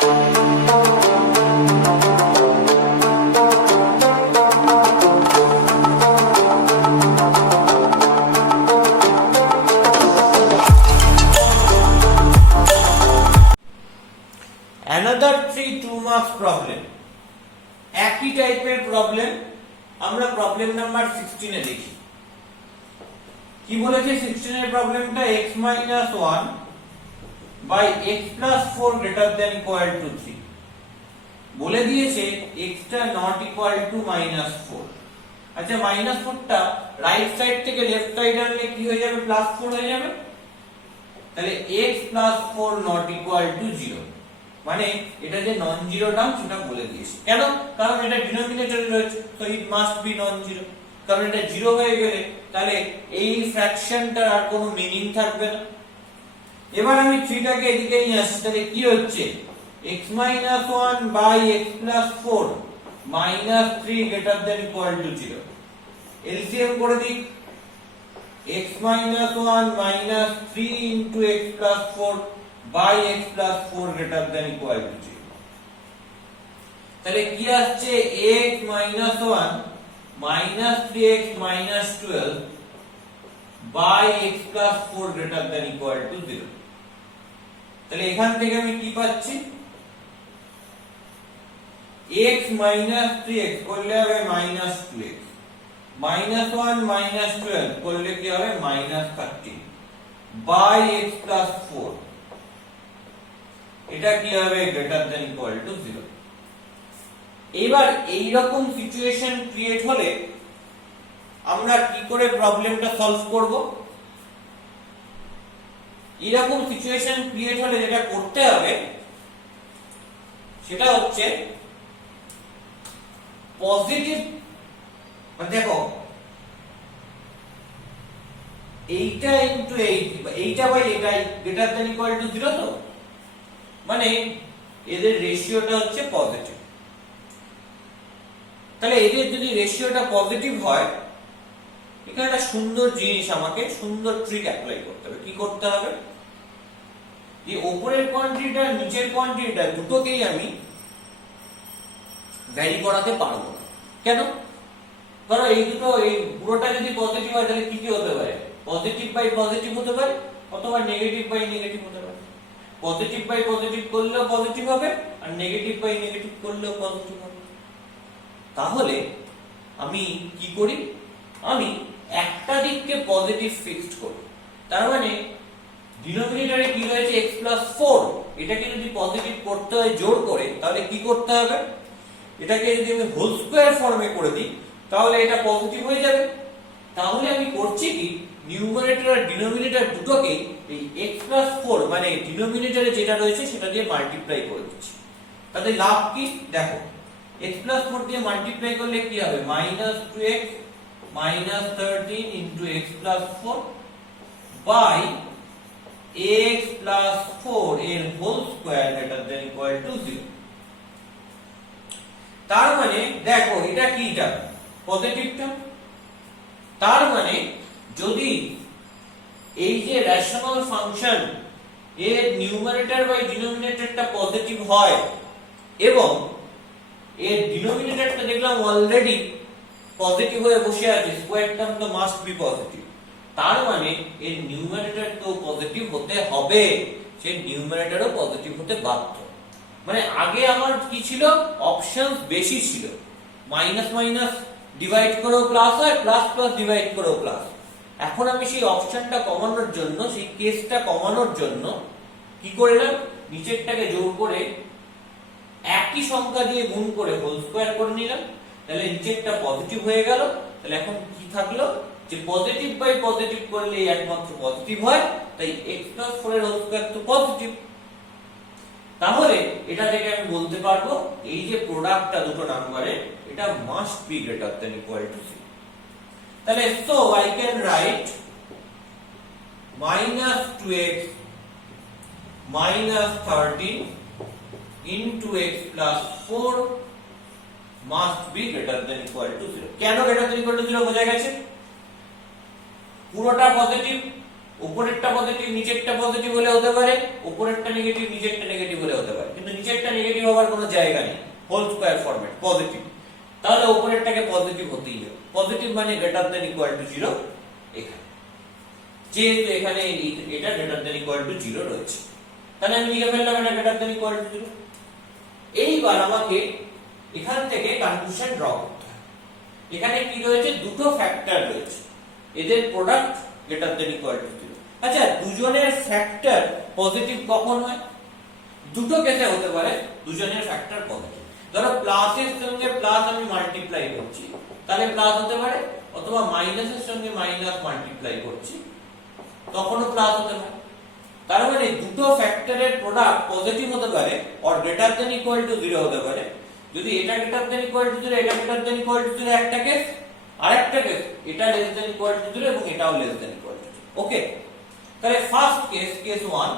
another 3 2 marks problem একই টাইপের problem আমরা প্রবলেম নাম্বার 16 এ দেখি কি বলেছে 16 এর প্রবলেমটা x - 1 by x + 4 greater than equal to 3 বলে দিয়েছে x টা not equal to -4 আচ্ছা -4 টা রাইট সাইড থেকে লেফট সাইড আনলে কি হয়ে যাবে +4 হয়ে যাবে তাহলে x + 4 not equal to 0 মানে এটা যে নন জিরো টার্ম সেটা বলে দিয়েছে কেন কারণ এটা ডিনোমিনেটরে রয়েছে so it must be non zero কারণ এটা জিরো হয়ে গেলে তাহলে এই ফ্র্যাকশনটার আর কোনো মিনিং থাকবে না এবার আমি 3 টাকে এদিকে নিয়ে আসছি তাহলে কি হচ্ছে x - 1 by x + 4 -3 greater than equal to 0 LCM করে দিই x - 1 -3 into x + 4 by x + 4 greater than equal to 0 তাহলে কি আসছে x - 1 -3x - 12 by x + 4 greater than equal to 0 তাহলে এখান থেকে আমি কি পাচ্ছি x - 3x করলে হবে -2x -1 - 12 করলে কি হবে -13 by x + 4 এটা কি হবে গ্রেটার দ্যান ইকুয়াল টু 0 এবার এই রকম সিচুয়েশন ক্রিয়েট হলে আমরা কি করে প্রবলেমটা সলভ করব এই রকম সিচুয়েশন ক্রিয়েট হলে যেটা করতে হবে সেটা হচ্ছে পজিটিভ দেখো এইটা ইনটু এইটা বাই এটা গ্রেটার দ্যান ইকুয়াল টু 0 তো মানে এদের রেশিওটা হচ্ছে পজিটিভ তাহলে এদের যদি রেশিওটা পজিটিভ হয় এখানে একটা সুন্দর জিনিস আমাকে সুন্দর ট্রিক অ্যাপ্লাই করতে হবে কি করতে হবে যে উপরের কোয়ান্টিটিটা নিচের কোয়ান্টিটিটা দুটোকেই আমি ভ্যারি করাতে পারবো না কেন কারণ এই দুটো এই পুরোটা যদি পজিটিভ হয় তাহলে কি কি হতে পারে পজিটিভ বাই পজিটিভ হতে পারে অথবা নেগেটিভ বাই নেগেটিভ হতে পারে পজিটিভ বাই পজিটিভ করলেও পজিটিভ হবে আর নেগেটিভ বাই নেগেটিভ করলেও পজিটিভ হবে তাহলে আমি কি করি আমি একটা দিককে পজিটিভ ফিক্সড করি তার মানে ডিনোমিনেটরে কি রয়েছে x + 4 এটাকে যদি পজিটিভ করতে হয় জোর করে তাহলে কি করতে হবে এটাকে যদি আমি হোল স্কয়ার ফর্মে করে দিই তাহলে এটা পজিটিভ হয়ে যাবে তাহলে আমি করছি কি নিউমারেটর আর ডিনোমিনেটর দুটোকে এই x + 4 মানে ডিনোমিনেটরে যেটা রয়েছে সেটা দিয়ে মাল্টিপ্লাই করে দিচ্ছি তাতে লাভ কি দেখো x + 4 দিয়ে মাল্টিপ্লাই করলে কি হবে -2x -13 into x + 4 by x + 4 এর whole square greater than equal to 0 তার মানে দেখো এটা কিটা পজিটিভটা তার মানে যদি এই যে রেশনাল ফাংশন এর নিউমারেটর বাই ডিনোমিনেটরটা পজিটিভ হয় এবং এর ডিনোমিনেটরটা দেখলাম অলরেডি পজিটিভ হয়ে বসে আছে স্কয়ার টার্ম তো মাস্ট বি পজিটিভ তার মানে এর নিউমারেটর তো পজিটিভ হতে হবে সেই নিউমারেটরও পজিটিভ হতে বাধ্য মানে আগে আমার কি ছিল অপশনস বেশি ছিল মাইনাস মাইনাস ডিভাইড করেও প্লাস হয় প্লাস প্লাস ডিভাইড করেও প্লাস এখন আমি সেই অপশনটা কমানোর জন্য সেই কেসটা কমানোর জন্য কি করলাম নিচেরটাকে জোর করে একই সংখ্যা দিয়ে গুণ করে হোল স্কয়ার করে নিলাম তাহলে নিচেরটা পজিটিভ হয়ে গেল তাহলে এখন কি থাকলো যে পজিটিভ বাই পজিটিভ করলে একমাত্র পজিটিভ হয় তাই x + 4 এর হোল স্কয়ার তো পজিটিভ তাহলে এটা থেকে আমি বলতে পারবো এই যে প্রোডাক্টটা দুটো নাম্বারে এটা must be greater than equal to 0 তাহলে so I can write -2x -13 into x + 4 must be greater than equal to 0 কেন greater than equal to 0 বোঝা গেছে পুরোটা পজিটিভ উপরেরটা পজিটিভ নিচেরটা পজিটিভ হলে হতে পারে, উপরেরটা নেগেটিভ নিচেরটা নেগেটিভ হলে হতে পারে, কিন্তু নিচেরটা নেগেটিভ হওয়ার কোনো জায়গা নেই, হোল স্কয়ার ফরম্যাট পজিটিভ, তাহলে উপরেরটাকে পজিটিভ হতেই হবে। পজিটিভ মানে গ্রেটার দ্যান ইকুয়াল টু 0 এখানে, যেহেতু এখানে এটা গ্রেটার দ্যান ইকুয়াল টু 0 রয়েছে, তাহলে আমি লিখে ফেললাম এটা গ্রেটার দ্যান ইকুয়াল টু 0। এইবার আমাকে এখান থেকে কনক্লুশন ড্র করতে হবে। এখানে কি রয়েছে, দুটো ফ্যাক্টর রয়েছে, এদের product greater than equal to 0। আচ্ছা, দুজনের ফ্যাক্টর পজিটিভ কখন হয়? দুটো কেসে হতে পারে দুজনের ফ্যাক্টর পজিটিভ। ধরো প্লাসের সঙ্গে প্লাস আমি মাল্টিপ্লাই করছি, তাহলে প্লাস হতে পারে, অথবা মাইনাসের সঙ্গে মাইনাস মাল্টিপ্লাই করছি, তখনও প্লাস হতে পারে। তার মানে দুটো ফ্যাক্টরের প্রোডাক্ট পজিটিভ হতে পারে or greater than equal to 0 হতে পারে। যদি এটা গ্রেটার দ্যান ইকুয়াল টু 0, এটা গ্রেটার দ্যান ইকুয়াল টু 0 একটা কেস, আরেকটা কেস এটা লেস দ্যান ইকুয়াল টু 0 এবং এটাও লেস দ্যান ইকুয়াল টু 0। ওকে, তাহলে ফার্স্ট কেস, কেস 1,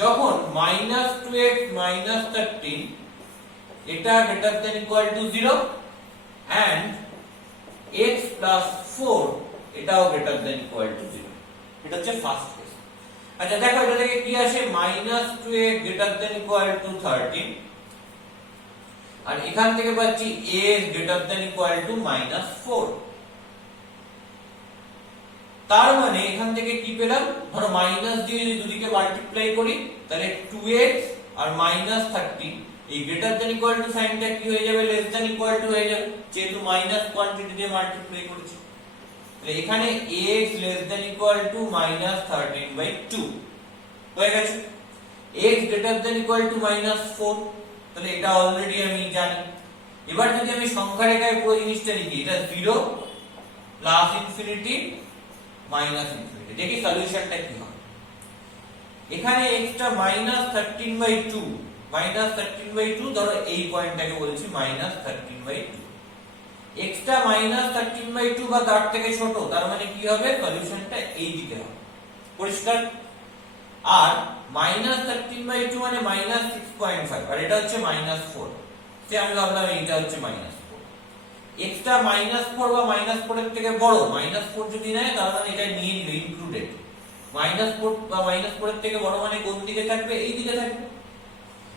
যখন -2x - 13 এটা greater than equal to 0 and x + 4 এটাও গ্রেটার দ্যান ইকুয়াল টু 0, এটা হচ্ছে ফার্স্ট কেস। আচ্ছা দেখো, এটা থেকে কি আসে, -2x greater than equal two 13 আর এখান থেকে পাচ্ছি x greater than equal two -4। তার মানে এখান থেকে কি পেলাম, ধরো মাইনাস দিয়ে যদি দুদিকে মাল্টিপ্লাই করি, তাহলে 2x আর -30 এই গ্রেটার দ্যান ইকুয়াল টু সাইনটা কি হয়ে যাবে, লেস দ্যান ইকুয়াল টু হয়ে যাবে, যেহেতু মাইনাস কোয়ান্টিটি দিয়ে মাল্টিপ্লাই করেছি। তাহলে এখানে x less than equal two -13/2 হয়ে গেছে। x greater than equal two -4, তাহলে এটা অলরেডি আমি জানি। এবার যদি আমি সংখ্যা রেখায় পুরো জিনিসটা লিখি, এটা 0 প্লাস ইনফিনিটি মাইনাস ইনফিনিটি, দেখি সলিউশনটা কি হয়। এখানে x টা -13/2, -13/2 ধরো এই পয়েন্টটাকে বলছি -13/2, x টা -13/2 বা তার থেকে ছোট, তার মানে কি হবে, সলিউশনটা এই দিকে হবে, পরিষ্কার। আর -13/2 মানে -6.5 আর এটা হচ্ছে -4, সে আমি ভাবলাম এইটা হচ্ছে -4। x টা -4 বা -4 এর থেকে বড়, -4 যদি নেয় তার মানে এটা নিয়ে নিবে ইনক্লুডেড। -4 বা -4 এর থেকে বড় মানে কোন দিকে থাকবে, এই দিকে থাকবে।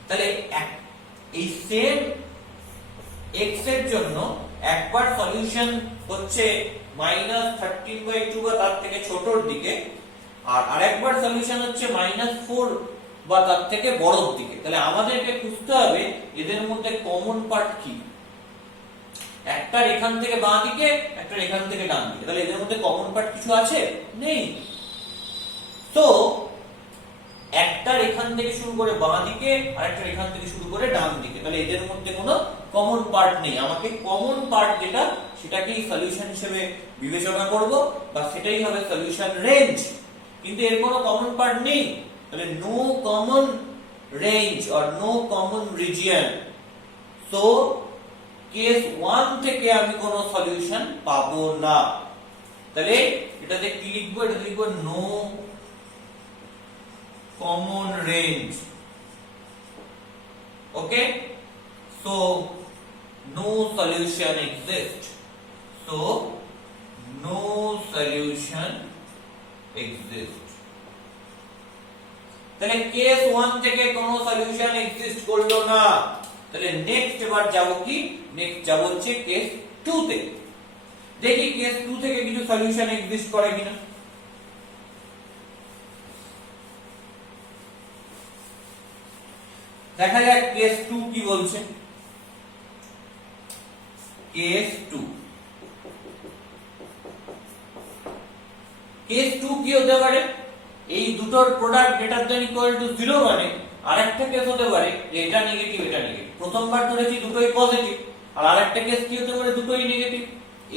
তাহলে এই সেম x এর জন্য একবার সলিউশন হচ্ছে -13/2 বা তার থেকে ছোটর দিকে, আর আরেকবার সলিউশন হচ্ছে -4 বা তার থেকে বড়র দিকে। তাহলে আমাদেরকে খুঁজতে হবে এদের মধ্যে কমন পার্ট কি, একটা এখান থেকে বাঁ দিকে, একটা এখান থেকে ডান দিকে, তাহলে এদের মধ্যে কমন পার্ট কিছু আছে, নেই। তো একটা এখান থেকে শুরু করে বাঁ দিকে আর একটা এখান থেকে শুরু করে ডান দিকে, তাহলে এদের মধ্যে কোনো কমন পার্ট নেই। আমাকে কমন পার্ট যেটা সেটাকেই সলিউশন হিসেবে বিবেচনা করব, বা সেটাই হবে সলিউশন রেঞ্জ, কিন্তু এর কোনো কমন পার্ট নেই, তাহলে no common range or no common region. So case 1 থেকে আমি কোনো সলিউশন পাবো না। তাহলে এটাতে কি লিখবো, এটা লিখবো no common range. Okay, so no solution exists, so no solution exists। তাহলে কেস 1 থেকে কোনো সলিউশন এক্সিস্ট করলো না, তাহলে নেক্সট এবার যাব কি, নেক্সট যাব হচ্ছে কেস 2 তে। দেখি কেস 2 থেকে কিছু সলিউশন এক্সিস্ট করে কিনা। দেখা যাক কেস 2 কি বলছে। কেস 2 কি হতে পারে, এই দুটোর product greater than equal to 0 মানে আরেকটা কেস হতে পারে যে এটা নেগেটিভ এটা নেগেটিভ। প্রথমবার ধরেছি দুটোই পজিটিভ, আর আরেকটা কেস কি হতে পারে, দুটোই নেগেটিভ।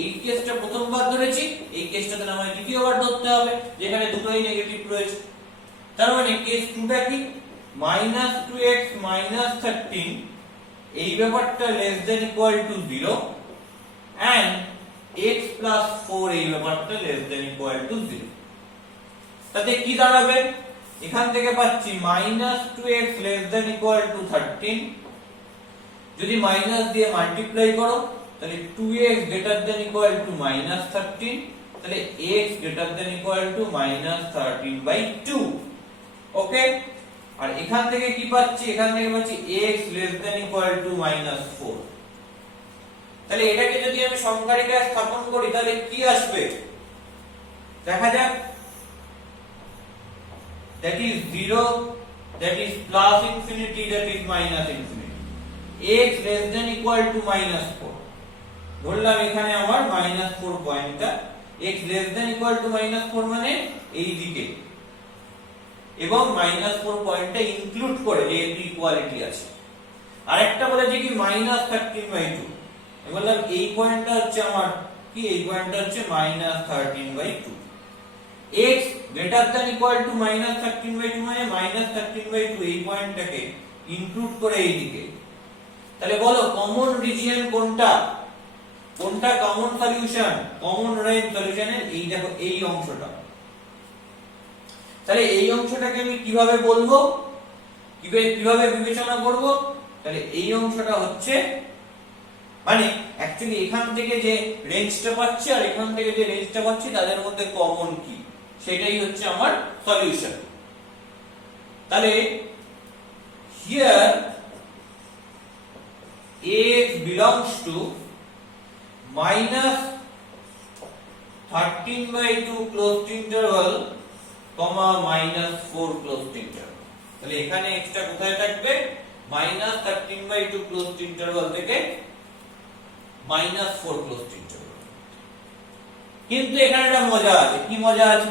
এই কেসটা প্রথমবার ধরেছি, এই কেসটাতে আমায় দ্বিতীয়বার ধরতে হবে যেখানে দুটোই নেগেটিভ রয়েছে। তার মানে কেস 2টা কি, -2x - 13 এই ব্যাপারটা less than equal to 0 and x + 4 এই ব্যাপারটা লেস দ্যান ইকুয়াল টু 0। তাতে কি দাঁড়াবে, এখান থেকে পাচ্ছি -2x less than equal two 13, যদি মাইনাস দিয়ে মাল্টিপ্লাই করো তাহলে 2x greater than equal two -13 তাহলে x greater than equal to -13/2 ওকে। আর এখান থেকে কি পাচ্ছি, এখান থেকে পাচ্ছি x less than equal to -4। তাহলে এটাকে যদি আমি সংখ্যারেখায় স্থাপন করি তাহলে কি আসবে দেখা যাক। that is 0, that is plus infinity, that is minus infinity, x less than equal to -4 ধরলাম এখানে আমার -4 পয়েন্টটা, x less than equal to -4 মানে এই দিকে, এবং -4 পয়েন্টটা ইনক্লুড করে যেহেতু ইকুয়ালিটি আছে। আরেকটা বলেছে কি -13/2, আমি বললাম এই পয়েন্টটা হচ্ছে আমার কি, এই পয়েন্টটা হচ্ছে -13/2। x greater than equal to -13/2 মানে -13/2 এই পয়েন্টটাকে ইনক্লুড করে এই দিকে। তাহলে বলো কমন রিজিয়ন কোনটা, কোনটা কমন সলিউশন, কমন রেঞ্জ সলিউশনের এই দেখো এই অংশটা। তাহলে এই অংশটাকে আমি কিভাবে বলবো, কিভাবে বিবেচনা করব, তাহলে এই অংশটা হচ্ছে মানে অ্যাকচুয়ালি এখান থেকে যে রেঞ্জটা পাচ্ছি আর এখান থেকে যে রেঞ্জটা পাচ্ছি তাদের মধ্যে কমন কি, সেটাই হচ্ছে আমার সলিউশন। তাহলে here x belongs to -13/2 closed interval, -4 closed interval। তাহলে এখানে x টা কোথায় থাকবে, -13/2 closed interval থেকে -4 closed interval। কিন্তু এখানে একটা মজা আছে, কি মজা আছে,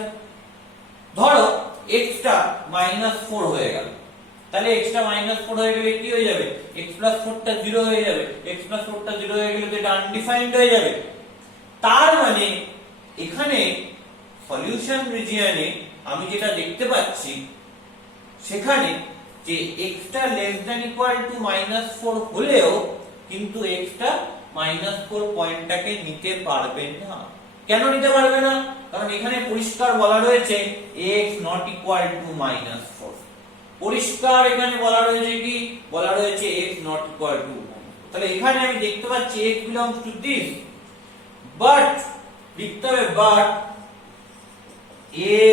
ধরো x টা -4 হয়ে গেল, তাহলে x টা -4 হয়ে গেলে কি হয়ে যাবে, x + 4 টা 0 হয়ে যাবে, x + 4 টা 0 হয়ে গেলে তো এটা আনডিফাইন্ড হয়ে যাবে। তার মানে এখানে সলিউশন রিজিয়নে আমি যেটা দেখতে পাচ্ছি সেখানে যে x টা লেস দ্যান ইকুয়াল টু -4 হলেও কিন্তু x টা -4 পয়েন্টটাকে নিতে পারবে না। কেন নিতে পারবে না, কারণ এখানে পরিষ্কার বলা রয়েছে x not equal to -4, পরিষ্কার এখানে বলা রয়েছে কি, বলা রয়েছে x not equal to। তাহলে এখানে আমি দেখতে পাচ্ছি x belongs to this, but লিখতে হবে but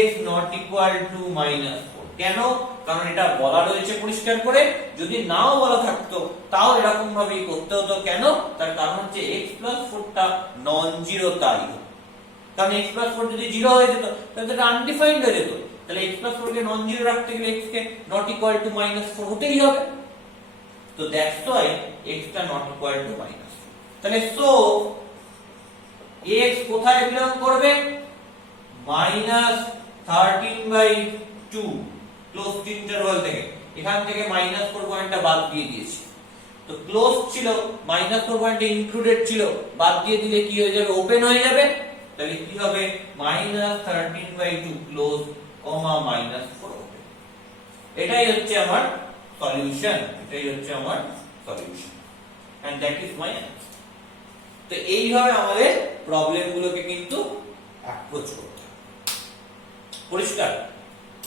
x not equal to -4। কেন, কারণ এটা বলা রয়েছে পরিষ্কার করে, যদি নাও বলা থাকতো তাও এরকম ভাবেই করতে হতো। কেন, তার কারণ হচ্ছে x + 4 টা নন জিরো, তাই কারণ x + 4 যদি 0 হয়ে যেত তাহলে এটা আনডিফাইন্ড হয়ে যেত। তাহলে x + 4 কে নন জিরো রাখতে গেলে x K not equal to -4 হতেই হবে। তো দ্যাটস ওয়াই x টা not equal to -4। তাহলে সো x কোথায় বিলং করবে, -13/2 ক্লোজড ইন্টারভাল থেকে, এখান থেকে -4 পয়েন্টটা বাদ দিয়ে দিয়েছি, তো ক্লোজ ছিল -4 পয়েন্টে ইনক্লুডেড ছিল, বাদ দিয়ে দিলে কি হয়ে যাবে, ওপেন হয়ে যাবে। তাহলে কি হবে, -13/2 ক্লোজ, -4 ওপেন। এটাই হচ্ছে আমার সলিউশন, এটাই হচ্ছে আমার solution, and that is my answer. তো এইভাবে আমাদের প্রবলেমগুলোকে কিন্তু অ্যাপ্রোচ করতে হবে, পরিষ্কার।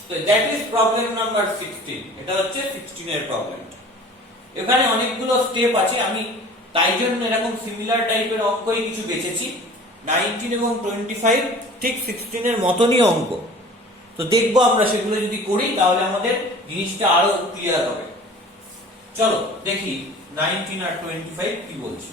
তো দ্যাট ইজ প্রবলেম নাম্বার 16, এটা হচ্ছে 16 এর প্রবলেমটা। এখানে অনেকগুলো স্টেপ আছে, আমি তাই জন্য এরকম সিমিলার টাইপের অঙ্কই কিছু বেছেছি। 19 এবং 25 ঠিক 16 এর মতনই অঙ্ক, তো দেখবো আমরা সেগুলো যদি করি তাহলে আমাদের জিনিসটা আরো ক্লিয়ার হবে। চলো দেখি 19 আর 25 কি বলছে।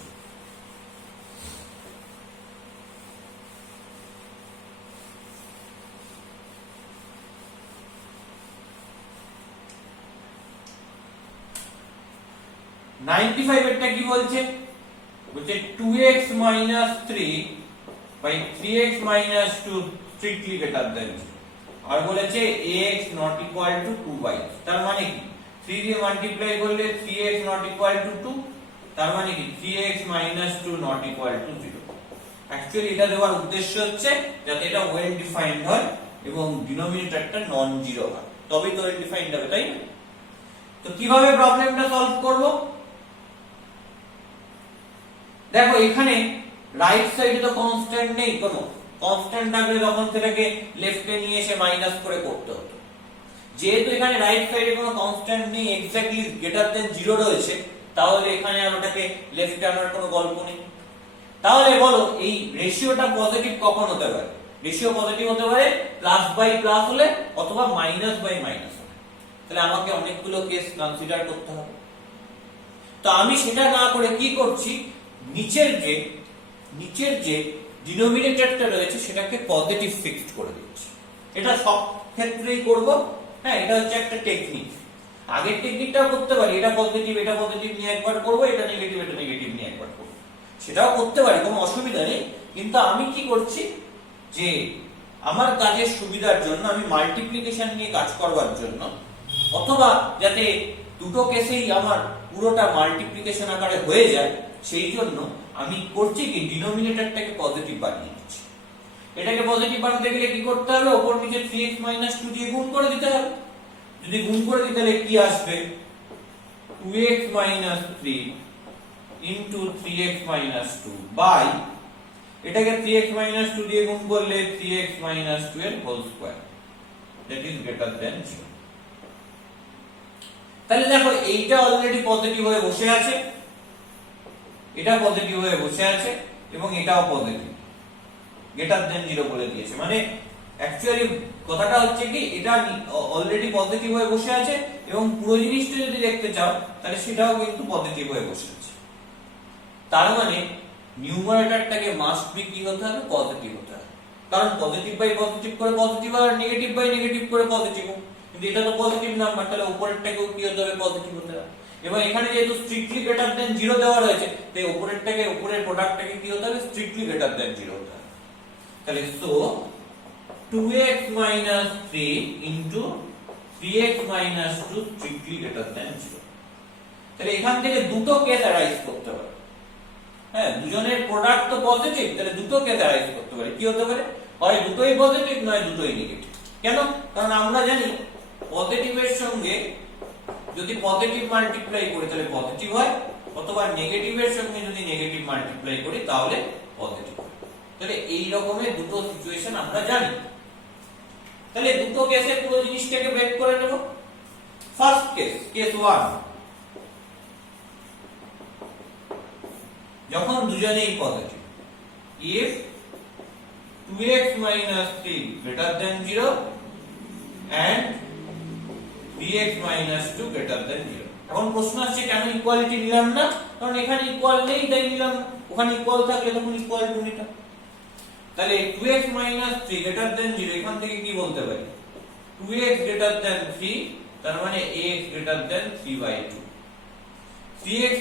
এরটা কি বলছে, বলছে 2x - 3 by 3x - 2 strictly greater than 0, আর বলেছে ax not equal to 2y। তার মানে কি 3 দিয়ে মাল্টিপ্লাই করলে 3x not equal to 2, তার মানে কি 3x - 2 not equal to 0। Actually এটা দেওয়ার উদ্দেশ্য হচ্ছে যাতে এটা ওয়েল ডিফাইন্ড হয় এবং ডিনোমিনেটরটা নন জিরো হয়, তবেই তো ওয়েল ডিফাইন্ড হবে, তাই না? তো কিভাবে প্রবলেমটা সলভ করব, দেখো এখানে রাইট সাইডে তো কনস্ট্যান্ট নেই, কোনো কনস্ট্যান্ট থাকলে তখন সেটাকে লেফটে নিয়ে এসে মাইনাস করে করতে হতো। যেহেতু এখানে রাইট সাইডে কোনো কনস্ট্যান্ট নেই, এক্স্যাক্টলি গ্রেটার দেন 0 রয়েছে, তাহলে এখানে আর ওটাকে লেফটে আনার কোনো গল্প নেই। তাহলে বলো এই রেশিওটা পজিটিভ কখন হতে পারে, রেশিও পজিটিভ হতে পারে প্লাস বাই প্লাস হলে অথবা মাইনাস বাই মাইনাস হলে। তাহলে আমাকে অনেকগুলো কেস কনসিডার করতে হবে। তো আমি সেটা না করে কি করছি, নিচের যে ডিনোমিনেটরটা রয়েছে সেটাকে পজিটিভ ফিক্সড করে দিচ্ছি। এটা সব ক্ষেত্রেই করব। হ্যাঁ, এটা হচ্ছে একটা টেকনিক। আগের টেকনিকটাও করতে পারি, এটা পজিটিভ নিয়ে একবার করব, এটা নেগেটিভ নিয়ে একবার করব, সেটাও করতে পারি, কোনো অসুবিধা নেই। কিন্তু আমি কি করছি, যে আমার কাজের সুবিধার জন্য, আমি মাল্টিপ্লিকেশন নিয়ে কাজ করবার জন্য, অথবা যাতে দুটো কেসেই আমার পুরোটা মাল্টিপ্লিকেশন আকারে হয়ে যায়, সেই জন্য আমি করছি কি, ডিনোমিনেটরটাকে পজিটিভ বানিয়ে দিচ্ছি। এটাকে পজিটিভ বানাতে গেলে কি করতে হবে, উপর নিচে 3x 2 দিয়ে গুণ করে দিতে হবে। যদি গুণ করে দিই তাহলে কি আসবে, 2x 3 ইনটু 3x 2 বাই, এটাকে 3x 2 দিয়ে গুণ করলে 3x 2 এর whole square, that is greater than 0। তাহলে দেখো এইটা অলরেডি পজিটিভ হয়ে বসে আছে, এটা পজিটিভ হয়ে বসে আছে, এবং এটাও পজিটিভ, গ্রেটার দ্যান 0 বলে দিয়েছে। মানে অ্যাকচুয়ালি কথাটা হচ্ছে কি, এটা অলরেডি পজিটিভ হয়ে বসে আছে, এবং পুরো জিনিসটা যদি দেখতে চাও তাহলে সেটাও কিন্তু পজিটিভ হয়ে বসে আছে। তার মানে নিউমারেটরটাকে মাস্ট বি কি হতে হবে, পজিটিভ হতে হবে। কারণ পজিটিভ বাই পজিটিভ করে পজিটিভ, আর নেগেটিভ বাই নেগেটিভ করে পজিটিভ। কিন্তু এটা তো পজিটিভ নাম্বার, তাহলে উপরেরটাকেও কি হতে হবে, পজিটিভ হতে হবে। এবং এখানে যেহেতু স্ট্রিক্টলি গ্রেটার দ্যান 0 দেওয়া রয়েছে, তাই উপরের প্রোডাক্টটাকে কি হতে হবে, স্ট্রিক্টলি গ্রেটার দ্যান 0 হতে হবে। তাহলে so 2x 3 into 3x 2 strictly greater than 0। তাহলে এখান থেকে দুটো কেস অ্যারাইজ করতে পারে। হ্যাঁ, দুজনের প্রোডাক্ট তো পজিটিভ, তাহলে দুটো কেস অ্যারাইজ করতে পারে। কি হতে পারে, হয় দুটোই পজিটিভ, নয় দুটোই নেগেটিভ। কেন? কারণ আমরা জানি পজিটিভের সঙ্গে যদি পজিটিভ মাল্টিপ্লাই করি তাহলে পজিটিভ হয়, অথবা নেগেটিভের সঙ্গে যদি নেগেটিভ মাল্টিপ্লাই করি তাহলে পজিটিভ হয়। তাহলে এই রকমের দুটো সিচুয়েশন আমরা জানি। তাহলে দুটো কেসে পুরো জিনিসটাকে ব্রেক করে নেব। ফার্স্ট কেস 1, যখন দুজনেই positive, if 2x 3 greater than 0 and 3x 2 greater than 0। এখন প্রশ্ন আসছে কেন ইকুয়ালিটি নিলাম না, কারণ এখানে ইকুয়াল নেই তাই নিলাম, ওখানে ইকুয়াল থাকলে তখন ইকুয়াল টু নিতাম। তাহলে 2x 3 greater than 0, এখান থেকে কি বলতে পারি, 2x greater than 3, তার মানে ax greater than 3/2। 3x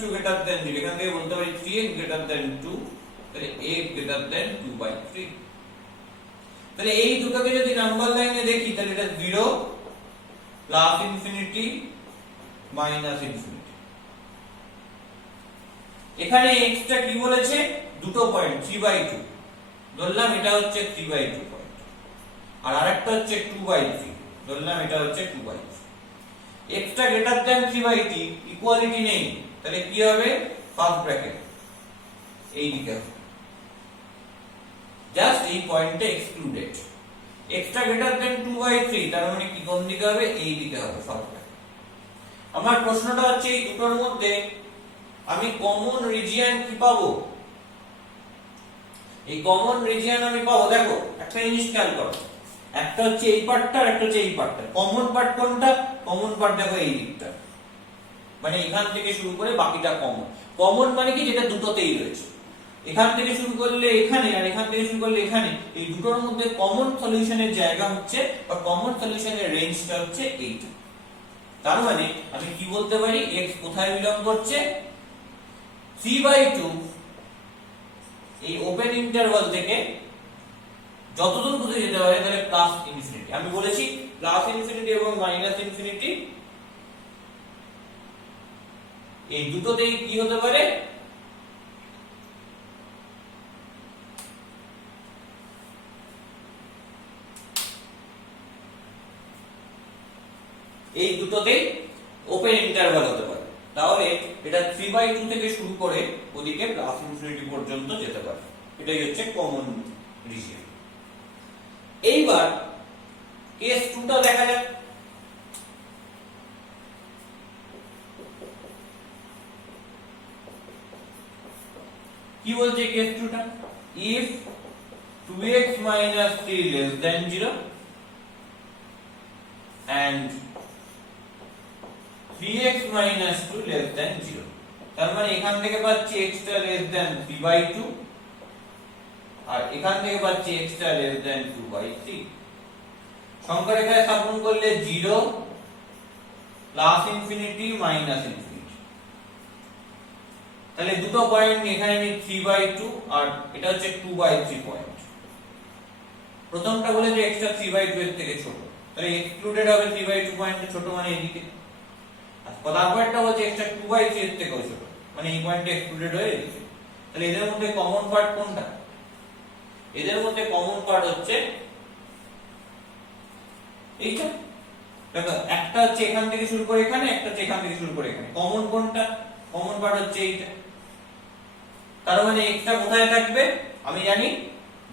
2 greater than 0, এখান থেকে বলতে পারি 3x greater than 2, তাহলে ax greater than 2/3। তাহলে এই দুটোকে যদি নাম্বার লাইনে দেখি তাহলে এটা 0 প্লাস ইনফিনিটি মাইনাস ইনফিনিটি। এখানে x টা কি বলেছে, দুটো পয়েন্ট 3/2 ধরলাম, এটা হচ্ছে 3/2 পয়েন্ট, আর আরেকটা হচ্ছে 2/3 ধরলাম, এটা হচ্ছে 2/3। x টা গ্রেটার দ্যান 3/3, ইকুয়ালিটি নেই, তাহলে কি হবে, ফার্স্ট ব্র্যাকেট এই দিকে হবে, জাস্ট এই পয়েন্টটা এক্সক্লুডেড। x টা গ্রেটার দ্যান 2/3, তার মানে কি কোন দিকে হবে, এই দিকে হবে ফার্স্ট ব্র্যাকেট। আমার প্রশ্নটা হচ্ছে এই দুটোর মধ্যে আমি কমন রিজিয়ন কি পাবো, এই কমন রিজিয়ন আমি পাবো। দেখো একটা জিনিস খেয়াল করো, একটা হচ্ছে এই পার্টটা আর একটা হচ্ছে এই পার্টটা। কমন পার্ট কোনটা, কমন পার্ট দেখো এই দিকটা, মানে এখান থেকে শুরু করে বাকিটা কমন। কমন মানে কি, যেটা দুটোতেই রয়েছে। এখান থেকে শুরু করলে এখানে, আর এখান থেকে শুরু করলে এখানে, এই দুটোর মধ্যে কমন সলিউশনের জায়গা হচ্ছে, বা কমন সলিউশনের রেঞ্জটা হচ্ছে এইটা। তার মানে আমি কি বলতে পারি, x কোথায় বিলং করছে, 3/2 এই ওপেন ইন্টারভাল থেকে যতদূর বুঝে যেতে পারে, তাহলে প্লাস ইনফিনিটি। আমি বলেছি প্লাস ইনফিনিটি এবং মাইনাস ইনফিনিটি এই দুটোতেই কি হতে পারে, এই দুটোতেই ওপেন ইন্টারভাল হতে পারে। তাহলে এটা 3/2 থেকে শুরু করে ওদিকে প্লাস ইনফিনিটি পর্যন্ত যেতে পারে। এটাই হচ্ছে কমন রিজিয়ন। এইবার কেস 2টা দেখা যাক। কি বলছে কেস 2টা, if 2x minus 3 less than 0 and 3x minus 2 less than 0 তার মানে এখান থেকে পাচ্ছি x টা less than 3/2 আর এখান থেকে পাচ্ছি x টা less than 2/3 সংখ্যা রেখায় স্থাপন করলে 0 প্লাস ইনফিনিটি মাইনাস ইনফিনিটি তাহলে দুটো পয়েন্ট এখানে আমি 3/2 আর এটা হচ্ছে 2/3 পয়েন্ট প্রথমটা বলে যে x টা 3/2 এর থেকে ছোট তাহলে এক্সক্লুডেড হবে 3/2 পয়েন্ট ছোট মানে এদিকে আর তারপরটা বলছে x টা 2/3 এর থেকেও ছোট মানে এই পয়েন্টটা এক্সক্লুডেড হয়ে এদিকে তাহলে এদের মধ্যে কমন পার্ট কোনটা এদের মধ্যে কমন পার্ট হচ্ছে এইটা দেখো একটা হচ্ছে এখান থেকে শুরু করে এখানে একটা হচ্ছে এখান থেকে শুরু করে এখানে কমন কোনটা কমন পার্ট হচ্ছে এইটা তার মানে x টা কোথায় থাকবে আমি জানি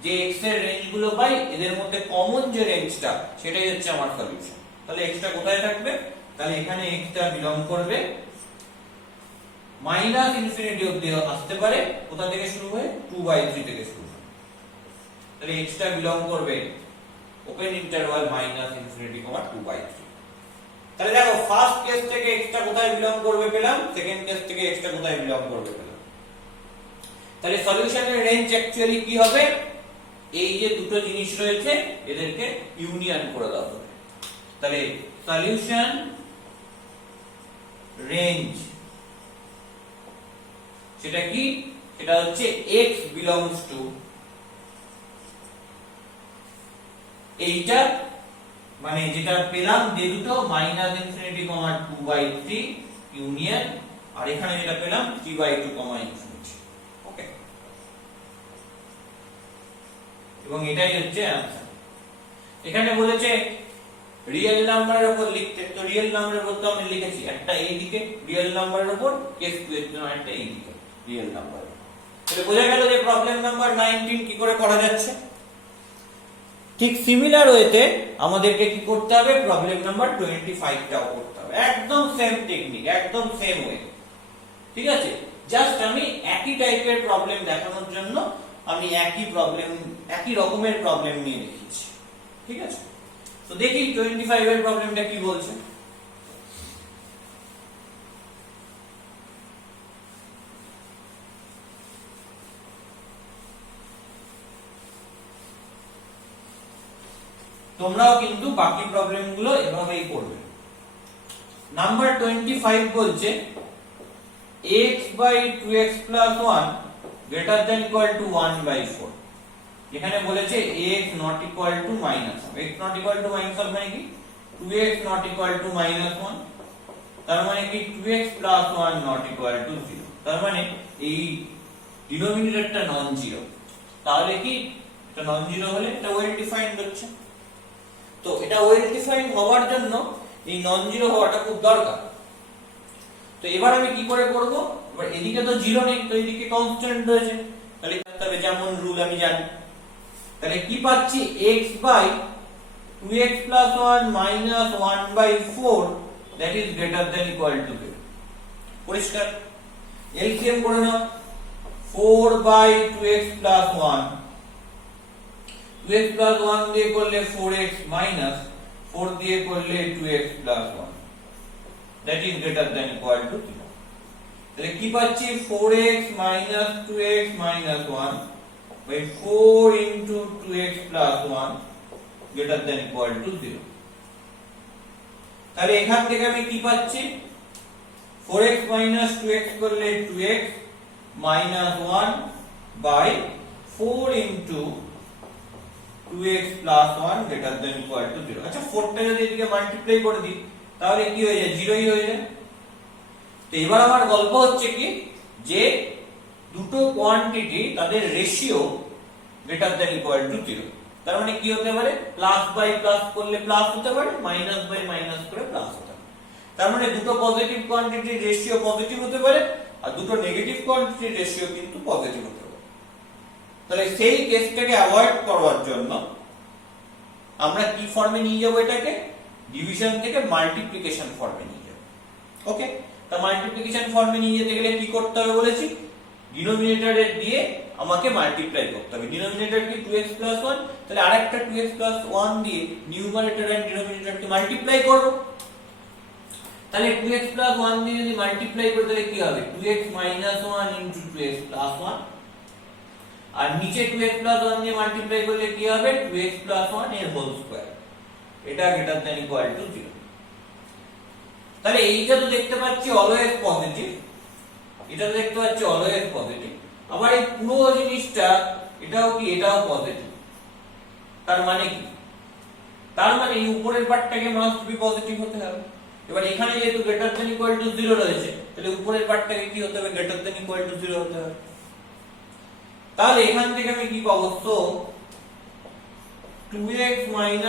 যে x এর রেঞ্জ গুলো পাই এদের মধ্যে কমন যে রেঞ্জটা সেটাই হচ্ছে আমার সলিউশন তাহলে x টা কোথায় থাকবে তাহলে এখানে x টা বিলং করবে মাইনাস ইনফিনিটি অবধি আসতে পারে কোথা থেকে শুরু হয়ে 2/3 থেকে শুরু হয় তাহলে x টা বিলং করবে ওপেন ইন্টারভাল মাইনাস ইনফিনিটি 2/3 তাহলে দেখো ফার্স্ট কেস থেকে x টা কোথায় বিলং করবে পেলাম সেকেন্ড কেস থেকে x টা কোথায় বিলং করবে পেলাম তাহলে সলিউশনের রেঞ্জ অ্যাকচুয়ালি কি হবে এই যে দুটো জিনিস রয়েছে এদেরকে ইউনিয়ন করে দাও হবে তাহলে সলিউশন রেঞ্জ সেটা কি সেটা হচ্ছে x belongs to এইটা মানে যেটা পেলাম যে দুটো মাইনাস ইনফিনিটি 2/3 ইউনিয়ন আর এখানে যেটা পেলাম 3/2 ইনফিনিটি ওকে এবং এটাই হচ্ছে आंसर এখানে বলেছে রিয়েল নাম্বারের উপর লিখতে তো রিয়েল নাম্বারের উপর তো আমি লিখেছি একটা এই দিকে রিয়েল নাম্বারের উপর কেস 2 এর জন্য একটা এই দিকে রিয়েল নাম্বার তাহলে বোঝা গেল যে প্রবলেম নাম্বার 19 কি করে করা যাচ্ছে ঠিক সিমিলার ওয়েতে আমাদেরকে কি করতে হবে প্রবলেম নাম্বার 25 টাও করতে হবে একদম সেম টেকনিক একদম সেম ওয়ে ঠিক আছে জাস্ট আমি একই টাইপের প্রবলেম দেখানোর জন্য আমি একই রকমের প্রবলেম নিয়ে লিখেছি ঠিক আছে তো দেখি 25 এর প্রবলেমটা কি বলছে তোমরাও কিন্তু বাকি প্রবলেমগুলো এভাবেই করবে নাম্বার 25 বলছে x by 2x plus 1 greater than equal to 1/4 এখানে বলেছে x not equal to minus 1 x not equal to minus 1 মানে কি 2x not equal to minus 1 তার মানে কি 2x plus 1 not equal to 0 তার মানে এই ডিনোমিনেটরটা নন জিরো তাহলে কি এটা নন জিরো হলে এটা ওয়েল ডিফাইন্ড হচ্ছে তো এটা ওয়েল ডিফাইন্ড হওয়ার জন্য এই নন জিরো হওয়াটা খুব দরকার তো এবার আমি কি করে করব এবার এদিকে তো জিরো নেই তো এদিকে কনস্ট্যান্ট রয়েছে তাহলে তবে যেমন রুল আমি জানি তাহলে কি পাচ্ছি x by 2x plus 1 minus 1/4 that is greater than equal to 0 পরিষ্কার এলসিএম করে নাও 4 by 2x plus 1 2x plus 1 দিয়ে করলে 4x minus 4 দিয়ে করলে 2x plus 1 that is greater than equal to 0 তাহলে কি পাচ্ছি 4x minus 2x minus 1 by 4 into 2x plus 1 greater than equal to 0 তাহলে এখান থেকে আমি কি পাচ্ছি 4x minus 2x করলে 2x minus 1 by 4 into 2x plus 1 greater than equal to 0 আচ্ছা 4 টা যদি এদিকে মাল্টিপ্লাই করে দিই তাহলে কি হয়ে যায় জিরোই হয়ে যায় তো এবার আমার গল্প হচ্ছে কি যে দুটো কোয়ান্টিটি তাদের ratio greater than equal to 0 তার মানে কি হতে পারে প্লাস বাই প্লাস করলে প্লাস হতে পারে মাইনাস বাই মাইনাস করে প্লাস হতে পারে তার মানে দুটো পজিটিভ কোয়ান্টিটির রেশিও পজিটিভ হতে পারে আর দুটো নেগেটিভ কোয়ান্টিটির রেশিও কিন্তু পজিটিভ হতে পারে তাহলে সেই কেসটাকে অ্যাভয়েড করার জন্য আমরা কি ফর্মে নিয়ে যাব এটাকে ডিভিশন থেকে মাল্টিপ্লিকেশন ফর্মে নিয়ে যাব ওকে তা মাল্টিপ্লিকেশন ফর্মে নিয়ে যেতে গেলে কি করতে হবে বলেছি ডিনোমিনেটরে দিয়ে আমাকে মাল্টিপ্লাই করতে হবে। ডিনোমিনেটর কি 2x + 1, তাহলে আরেকটা 2x + 1 দিয়ে নিউমারেটর এন্ড ডিনোমিনেটরকে মাল্টিপ্লাই করব। তাহলে 2x + 1 দিয়ে যদি মাল্টিপ্লাই করি তাহলে কি হবে 2x - 1 * 2x + 1, আর নিচে 2x + 1 দিয়ে মাল্টিপ্লাই করলে কি হবে 2x + 1 এর হোল স্কয়ার, এটা গ্রেটার দ্যান ইকুয়াল টু 0। তাহলে এইটা তো দেখতে পাচ্ছি অলওয়েজ পজিটিভ, এটা তো দেখতে পাচ্ছি অলওয়েজ পজিটিভ, আবার এই পুরো জিনিসটা এটাও কি এটাও পজিটিভ। তার মানে কি, তার মানে এই উপরের পার্টটাকে মাস্ট বি পজিটিভ হতে হবে। এবার এখানে যেহেতু গ্রেটার দ্যান ইকুয়াল টু 0 রয়েছে, তাহলে উপরের পার্টটাকে কি হতে হবে গ্রেটার দ্যান ইকুয়াল টু 0 হতে হবে। তাহলে এখান থেকে আমি কি পাবো, সো 2x - 1 *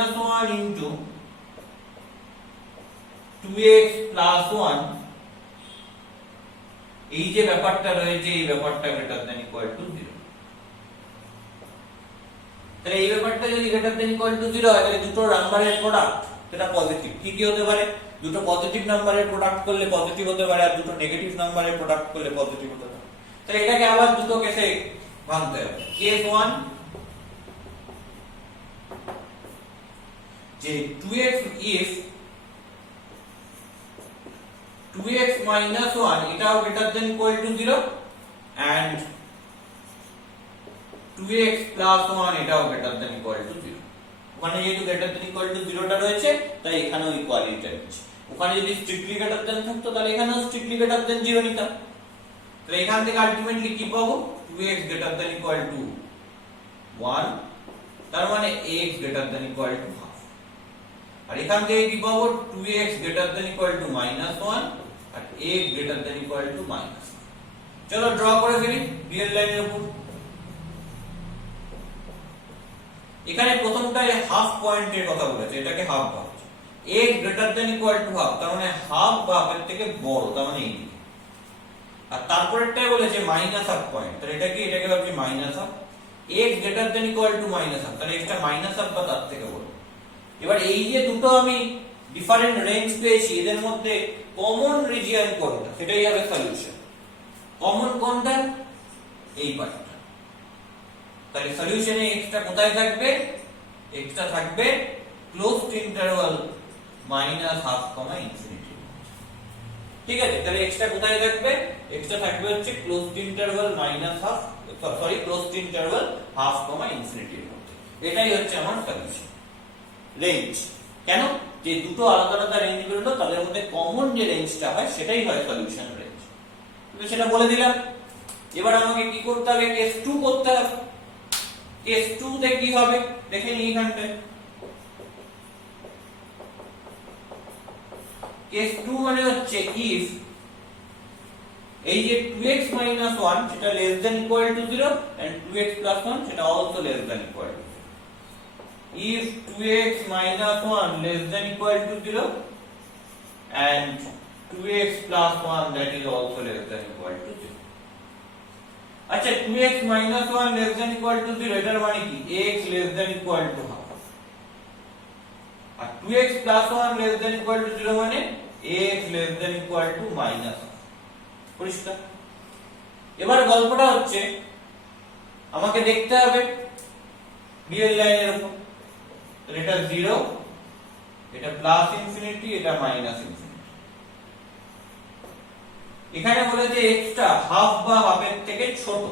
2x + 1, এই যে ব্যাপারটা রয়েছে এই ব্যাপারটা গ্রেটার দ্যান ইকুয়াল টু 0। তাহলে এই ব্যাপারটা যদি গ্রেটার দ্যান ইকুয়াল টু 0 হয় তাহলে দুটো নাম্বারের প্রোডাক্ট সেটা পজিটিভ, ঠিকই হতে পারে। দুটো পজিটিভ নাম্বারের প্রোডাক্ট করলে পজিটিভ হতে পারে, আর দুটো নেগেটিভ নাম্বারের প্রোডাক্ট করলে পজিটিভ হতে পারে। তাহলে এটাকে আবার দুটো কেসে ভাঙতে হবে। কেস 1, যে 2x if 2x - 1 এটাও greater than equal to 0 and 2x + 1 এটাও গ্রেটার দ্যান ইকুয়াল টু 0। ওখানে যেহেতু গ্রেটার দ্যান ইকুয়াল টু 0 টা রয়েছে তাই এখানেও ইকুয়ালিটি রয়েছে। ওখানে যদি স্ট্রিক্টলি গ্রেটার দ্যান থাকতো তাহলে এখানেও স্ট্রিক্টলি গ্রেটার দ্যান 0 নিতাম। তাহলে এখান থেকে আলটিমেটলি কি পাবো 2x greater than equal to 1, তার মানে x greater than equal to half. আর এখান থেকে কি পাবো 2x greater than equal to -1 আর x greater than equal to -। চলো ড্র করে ফেলি রিয়েল লাইনের উপর। এখানে প্রথমটায় হাফ পয়েন্টের কথা বলেছে, এটাকে হাফ ভাবছে। x greater than equal to half, তার মানে হাফ বা হাফের থেকে বড়, তার মানে এই দিকে। আর তারপরেরটাই বলেছে -হাফ পয়েন্ট, তাহলে এটাকে ভাবছি -half. x greater than equal to -half, তাহলে এটা -হাফ বা তার থেকে বড়। এবার এই যে দুটো আমি ডিফারেন্ট রেঞ্জ পেয়েছি এদের মধ্যে কমন রিজিয়ন কোনটা সেটাই হবে সলিউশন। কমন কোনটা, এই পার্টটা। তাহলে সলিউশনে x টা কোথায় থাকবে, x টা থাকবে ক্লোজড ইন্টারভাল -হাফ, ∞। ঠিক আছে, তাহলে x টা কোথায় থাকবে, x টা থাকবে হচ্ছে closed interval closed interval half, ∞ এর মধ্যে। এটাই হচ্ছে আমার সলিউশন রেঞ্জ। কেন, যে দুটো আলাদা আলাদা রেঞ্জ বেরোলো তাদের মধ্যে কমন যে রেঞ্জটা হয় সেটাই হয় সলিউশন রেঞ্জ। সেটা বলে দিলাম। এবার আমাকে কি করতে হবে, কেস 2 করতে হবে। কেস 2 তে কি হবে দেখে নিই এখানটায়। কেস 2 মানে হচ্ছে if এই যে 2x - 1 সেটা less than equal to 0 and 2x + 1 সেটা also less than equal to 0। if 2x - 1 less than equal to 0 and 2x + 1 that is also less than equal to 0। আচ্ছা 2x - 1 less than equal to 0 এটার মানে কি x less than equal to half, R 2x + 1 less than equal to 0 মানে x less than equal to -half। পরিষ্কার? এবার গল্পটা হচ্ছে আমাকে দেখতে হবে রিয়েল লাইনের উপর। এটা 0, এটা +∞, এটা -∞। এখানে বলেছে x টা হাফ বা হাফের থেকে ছোট,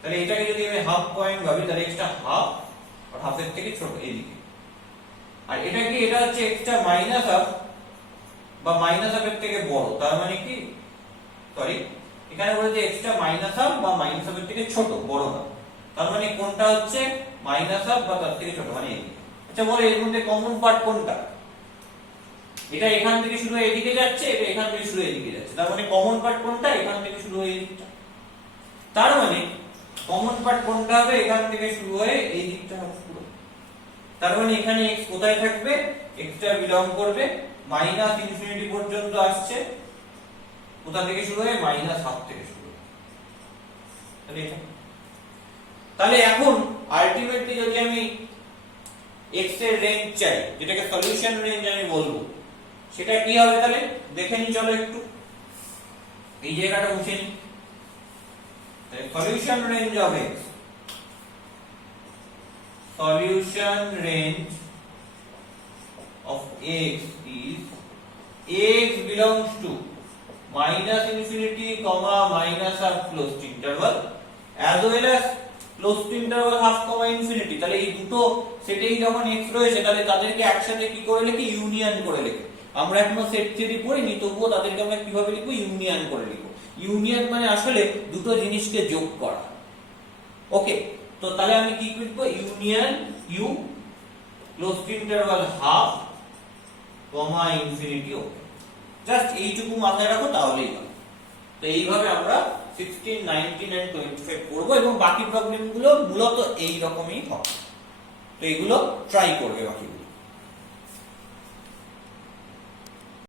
তাহলে এটাকে যদি আমি হাফ পয়েন্ট ভাবি তাহলে x টা হাফ আর হাফের থেকে ছোট এদিকে। আর এটা কি, এটা হচ্ছে x টা -হাফ বা -হাফের থেকে বড়, তার মানে কি এখানে বলেছে x টা -হাফ বা -হাফের থেকে ছোট, বড় না, তার মানে কোনটা হচ্ছে -হাফ বা তার থেকে ছোট, মানে এদিকে। আচ্ছা বলো এর মধ্যে কমন পার্ট কোনটা, এটা এখান থেকে শুরু হয়ে এদিকে যাচ্ছে, এটা এখান থেকে শুরু হয়ে এদিকে যাচ্ছে, তার মানে কমন পার্ট কোনটা, এখান থেকে শুরু হয়ে এদিকটা। তার মানে কমন পার্ট কোনটা হবে, এখান থেকে শুরু হয়ে এই দিকটা হবে পুরো। তার মানে এখানে x কোথায় থাকবে, x টা বিলং করবে -∞ পর্যন্ত আসছে, কোথা থেকে শুরু হয়ে -হাফ থেকে শুরু হয়। তাহলে এখন আলটিমেটলি যদি আমি x এর রেঞ্জ চাই, যেটাকে সলিউশন রেঞ্জ আমি বলবো, সেটা কি হবে তাহলে দেখে নি। চলো একটু এই জায়গাটা মুছে নি। solution range of x, solution range of x is x belongs to minus infinity comma minus half closed interval as well as closed interval half comma infinity। তাহলে এই দুটো সেটেই যখন x রয়েছে তাহলে তাদেরকে একসাথে কি করে লিখি, ইউনিয়ন করে লিখি। আমরা এখনো সেট থিওরি পড়িনি, তবুও তাদেরকে আমরা কিভাবে লিখব, ইউনিয়ন করে লিখব। ইউনিয়ন মানে আসলে দুটো জিনিসকে যোগ করা। ওকে, তো তাহলে আমি কি লিখব, union U closed interval half comma infinity. Okay, just এইটুকু মাথায় রাখো তাহলেই হবে। তো এইভাবে আমরা 16, 19 and 25 করব এবং বাকি প্রবলেমগুলো মূলত এই রকমই হবে। তো এগুলো ট্রাই করবে বাকিগুলো।